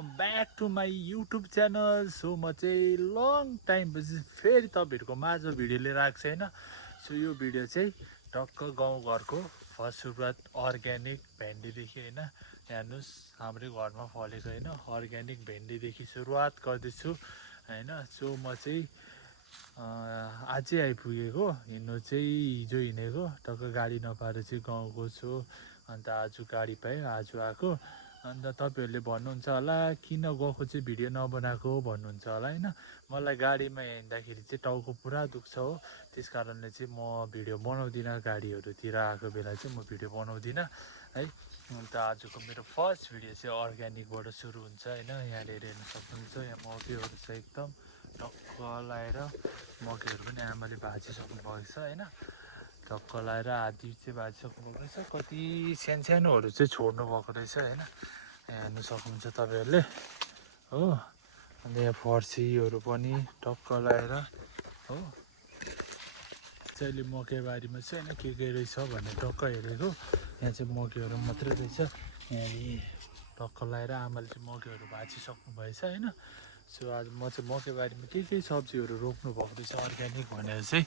Welcome back to my YouTube channel. So म चाहिँ long टाइमपछि फेरि तपाईँहरूको माझमा भिडियो लिएर आएको छु होइन। सो यो भिडियो चाहिँ टक्क गाउँघरको फर्स्ट सुरुवात अर्ग्यानिक भेन्डीदेखि होइन। हेर्नुहोस् हाम्रै घरमा फलेको होइन अर्ग्यानिक भेन्डीदेखि सुरुवात गर्दैछु होइन। सो म चाहिँ आजै आइपुगेको, हिँड्नु चाहिँ हिजो हिँडेको, टक्क गाडी नपाएर चाहिँ गाउँको छु। अन्त आज गाडी पाएँ, आज आएको। अन्त तपाईँहरूले भन्नुहुन्छ होला किन गएको चाहिँ भिडियो नबनाएको भन्नुहुन्छ होला होइन। मलाई गाडीमा हिँड्दाखेरि चाहिँ टाउको पुरा दुख्छ हो, त्यस कारणले चाहिँ म भिडियो बनाउँदिनँ। गाडीहरूतिर आएको बेला चाहिँ म भिडियो बनाउँदिनँ है। अन्त आजको मेरो फर्स्ट भिडियो चाहिँ अर्ग्यानिकबाट सुरु हुन्छ होइन। यहाँनिर हेर्नु सक्नुहुन्छ, यहाँ मकैहरू छ एकदम टक्क लाएर। मकैहरू पनि आमाले भाजिसक्नु भएको छ होइन। टक्क लाएर आधी चाहिँ भाजिसक्नु भएको रहेछ, कति सानोसानोहरू चाहिँ छोड्नु भएको रहेछ होइन। यहाँ हेर्नु सक्नुहुन्छ तपाईँहरूले हो। अन्त यहाँ फर्सीहरू पनि टक्क लाएर हो। चाहिँ मकैबारीमा चाहिँ होइन के रहेछ भनेर टक्क हेरेको, यहाँ चाहिँ मकैहरू मात्रै रहेछ। यहाँ टक्क लाएर आमाले चाहिँ मकैहरू भाजिसक्नु भएछ होइन। सो आज म चाहिँ मकैबारीमा के सब्जीहरू रोप्नु भएको रहेछ अर्ग्यानिक भनेर चाहिँ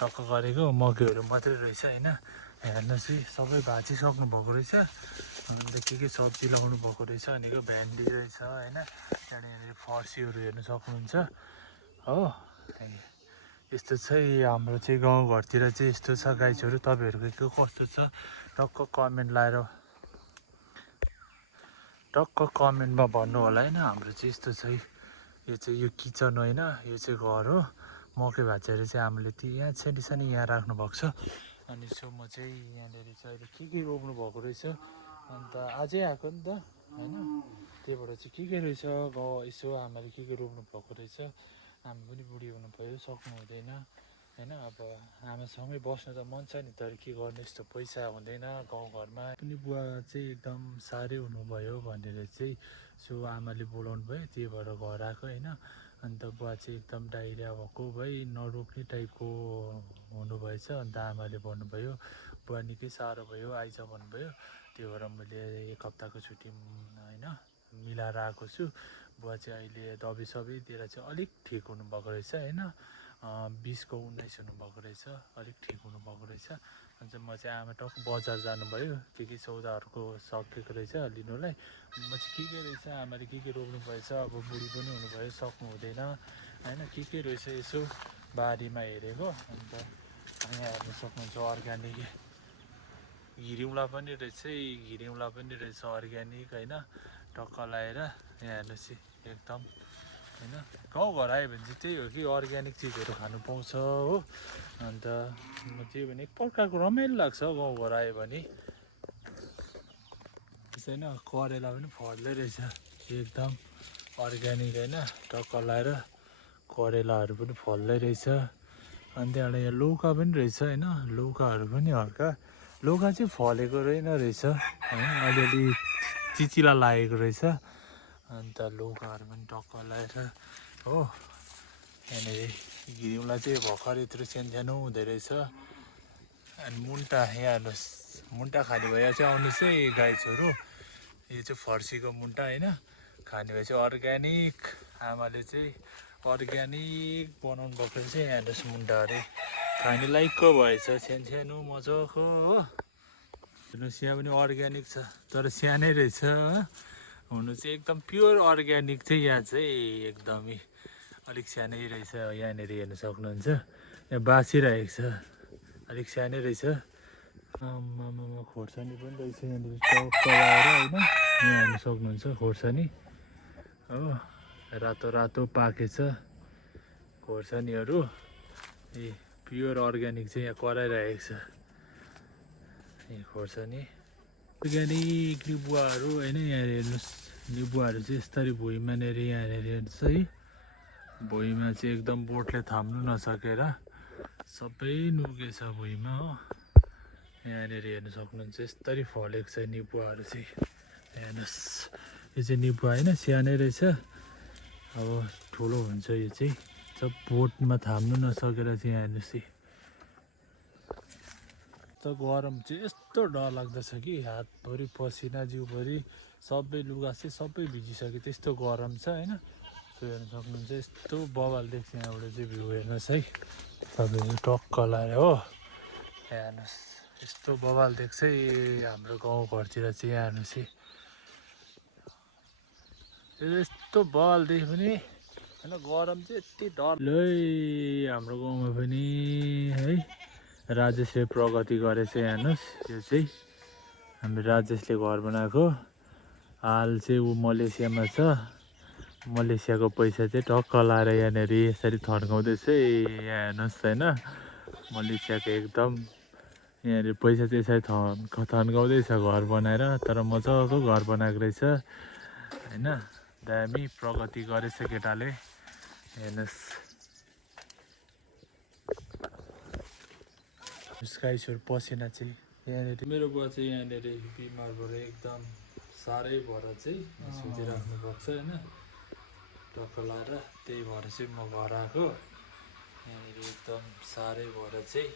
टक्क गरेको, मकैहरू मात्रै रहेछ होइन। हेर्नुहोस् है सबै भाजिसक्नु भएको रहेछ। अन्त के सब्जी लगाउनु भएको रहेछ भनेको भेन्डी रहेछ होइन। त्यहाँनिर फर्सीहरू हेर्नु सक्नुहुन्छ हो। यस्तो चाहिँ हाम्रो चाहिँ गाउँघरतिर चाहिँ यस्तो छ गाइजहरू। तपाईँहरूको के कस्तो छ टक्क कमेन्टमा भन्नु होला होइन। हाम्रो चाहिँ यस्तो छ, यो चाहिँ यो किचन होइन, यो चाहिँ घर हो। मकै भाँचेर चाहिँ हामीले यहाँ सानो यहाँ राख्नु भएको छ। अनि सो म चाहिँ यहाँनिर चाहिँ अहिले के रोप्नु भएको रहेछ। अन्त आजै आएको नि त होइन, त्यहीबाट चाहिँ के रहेछ गाउँ यसो आमाले के रोप्नु भएको रहेछ। आमा पनि बुढी हुनु भयो, सक्नु हुँदैन होइन। अब आमासँगै बस्नु त मन छ नि, तर के गर्नु यस्तो पैसा हुँदैन गाउँघरमा पनि। बुवा चाहिँ एकदम साह्रै हुनुभयो भनेर चाहिँ सो आमाले बोलाउनु भयो, त्यही भएर घर आएको होइन। अन्त बुवा चाहिँ एकदम डाइरिया भएको भई नरोक्ने टाइपको हुनुभएछ। अन्त आमाले भन्नुभयो बुवा निकै साह्रो भयो आइज भन्नुभयो। त्यो भएर मैले एक हप्ताको छुट्टी होइन मिलाएर आएको छु। बुवा चाहिँ अहिले दबाई सबै दिएर चाहिँ अलिक ठिक हुनुभएको रहेछ होइन। 20को 19 हुनुभएको रहेछ, अलिक ठिक हुनुभएको रहेछ। अन्त म चाहिँ आमा टक्क बजार जानुभयो, के सौदाहरूको सकेको रहेछ लिनुलाई। म चाहिँ के रहेछ आमाले के रोप्नु भएछ, अब बुढी पनि हुनुभयो, सक्नु हुँदैन होइन। के रहेछ यसो बारीमा हेरेको। अन्त यहाँ हेर्नु सक्नुहुन्छ अर्ग्यानिक घिरिउँला पनि रहेछ, घिरिउँला पनि रहेछ अर्ग्यानिक होइन। टक्क लाएर यहाँ हेर्नुहोस् एकदम होइन। गाउँघर आयो भने चाहिँ त्यही हो कि अर्ग्यानिक चिजहरू खानु पाउँछ हो। अन्त म त्यही भने एक प्रकारको रमाइलो लाग्छ गाउँघर आयो भने होइन। करेला पनि फल्दै रहेछ एकदम अर्ग्यानिक होइन। टक्क लाएर करेलाहरू पनि फल्दै रहेछ। अनि त्यहाँबाट यहाँ लौका पनि रहेछ होइन। लौकाहरू पनि हल्का लौका चाहिँ फलेको रहेछ होइन, अलिअलि चिचिला लागेको रहेछ। अन्त लौकाहरू पनि टक्क लाएर हो। यहाँनिर घिरिउँला चाहिँ भर्खर यत्रो सानो हुँदो रहेछ। अनि मुन्टा यहाँ हेर्नुहोस्, मुन्टा खाने भए चाहिँ आउनुहोस् है गाइजहरू। यो चाहिँ फर्सीको मुन्टा होइन, खाने भए चाहिँ अर्ग्यानिक। आमाले चाहिँ अर्ग्यानिक बनाउनु भएको रहेछ। यहाँ हेर्नुहोस् मुन्टा अरे खाने लायकको भएछ, सानो मजाको हो। हेर्नुहोस् यहाँ पनि अर्ग्यानिक छ, तर सानै रहेछ। हुनु चाहिँ एकदम प्योर अर्ग्यानिक चाहिँ यहाँ चाहिँ एकदमै अलिक सानै रहेछ। यहाँनिर हेर्नु सक्नुहुन्छ, यहाँ बासिरहेको छ, अलिक सानै रहेछ। आमामा खोर्सानी पनि रहेछ यहाँनिर टक्क लाएर होइन। यहाँ हेर्नु सक्नुहुन्छ खोर्सानी हो, रातो पाकेछ खोर्सानीहरू। ए प्योर अर्ग्यानिक चाहिँ यहाँ कराइरहेको छ यो खोर्सानी। अर्ग्यानिक लिबुवाहरू होइन। यहाँ हेर्नुहोस् लिबुवाहरू चाहिँ यस्तरी भुइँमा यहाँनिर हेर्नुहोस् है। भुइँमा चाहिँ एकदम बोटले थाम्नु नसकेर सबै नुकेछ भुइँमा हो। यहाँनिर हेर्नु सक्नुहुन्छ यस्तरी फलेको छ निबुवाहरू चाहिँ। हेर्नुहोस् यो चाहिँ निबुवा होइन, सानै रहेछ, अब ठुलो हुन्छ यो चाहिँ। सब बोटमा थाम्नु नसकेर चाहिँ यहाँ हेर्नुहोस् त गरम चाहिँ यस्तो डरलाग्दो छ कि हातभरि पसिना जिउभरि सबै लुगा चाहिँ सबै भिजिसक्यो त्यस्तो गरम छ होइन। सो हेर्नु सक्नुहुन्छ यस्तो बवाल देख्छ यहाँबाट चाहिँ भ्यू हेर्नुहोस् है तपाईँहरू टक्क लाएर हो हेर्नुहोस् यस्तो बवाल देख्छ है हाम्रो गाउँघरतिर चाहिँ यहाँ हेर्नुहोस् है यस्तो बवाल देख्यो भने होइन गरम चाहिँ यति डर लै हाम्रो गाउँमा पनि है राजेशले प्रगति गरेछ हेर्नुहोस् यो चाहिँ हाम्रो राजेशले घर बनाएको हाल चाहिँ ऊ मलेसियामा छ मलेसियाको पैसा चाहिँ टक्क लाएर यहाँनिर यसरी थन्काउँदैछ है यहाँ हेर्नुहोस् होइन मलेसियाको एकदम यहाँनिर पैसा चाहिँ यसरी थन्काउँदैछ घर बनाएर तर मजाको घर बनाएको रहेछ होइन दामी प्रगति गरेछ केटाले हेर्नुहोस् गाइसहरू पसिना चाहिँ यहाँनिर मेरो बुवा चाहिँ यहाँनिर बिमार भएर एकदम साह्रै भएर चाहिँ सुतिराख्नु पर्छ होइन टक्क लाएर त्यही भएर चाहिँ म घर आएको यहाँनिर एकदम साह्रै भएर चाहिँ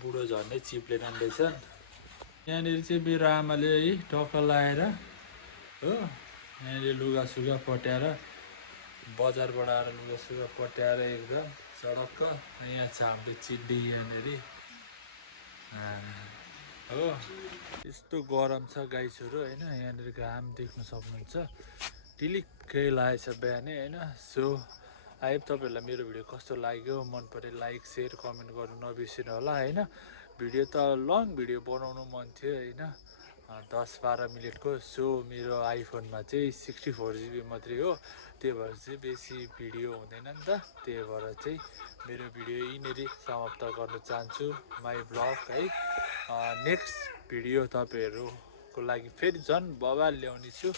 बुढो झन्डै चिप्ले जाँदैछन् यहाँनिर चाहिँ मेरो आमाले है टक्क लाएर हो यहाँनिर लुगासुगा पट्याएर बजारबाट आएर लुगासुगा पट्याएर एकदम सडक्क यहाँ छ हाम्रो चिड्डी यहाँनिर हो यस्तो गरम छ गाइसहरू होइन यहाँनिर घाम देख्न सक्नुहुन्छ टिलिक्कै लागेछ बिहानै होइन। सो आई होप तपाईँहरूलाई मेरो भिडियो कस्तो लाग्यो मन पऱ्यो लाइक सेयर कमेन्ट गर्नु नबिर्सिनु होला होइन। भिडियो त लङ भिडियो बनाउनु मन थियो होइन 10-12 मिनटको। सो मेरो आइफोनमा चाहिँ 64 GB मात्रै हो त्यही भएर चाहिँ बेसी भिडियो हुँदैन नि त त्यही भएर चाहिँ मेरो भिडियो यहीँनिर समाप्त गर्न चाहन्छु माई ब्लग है। नेक्स्ट भिडियो तपाईँहरूको लागि फेरि झन् बवाल ल्याउने छु।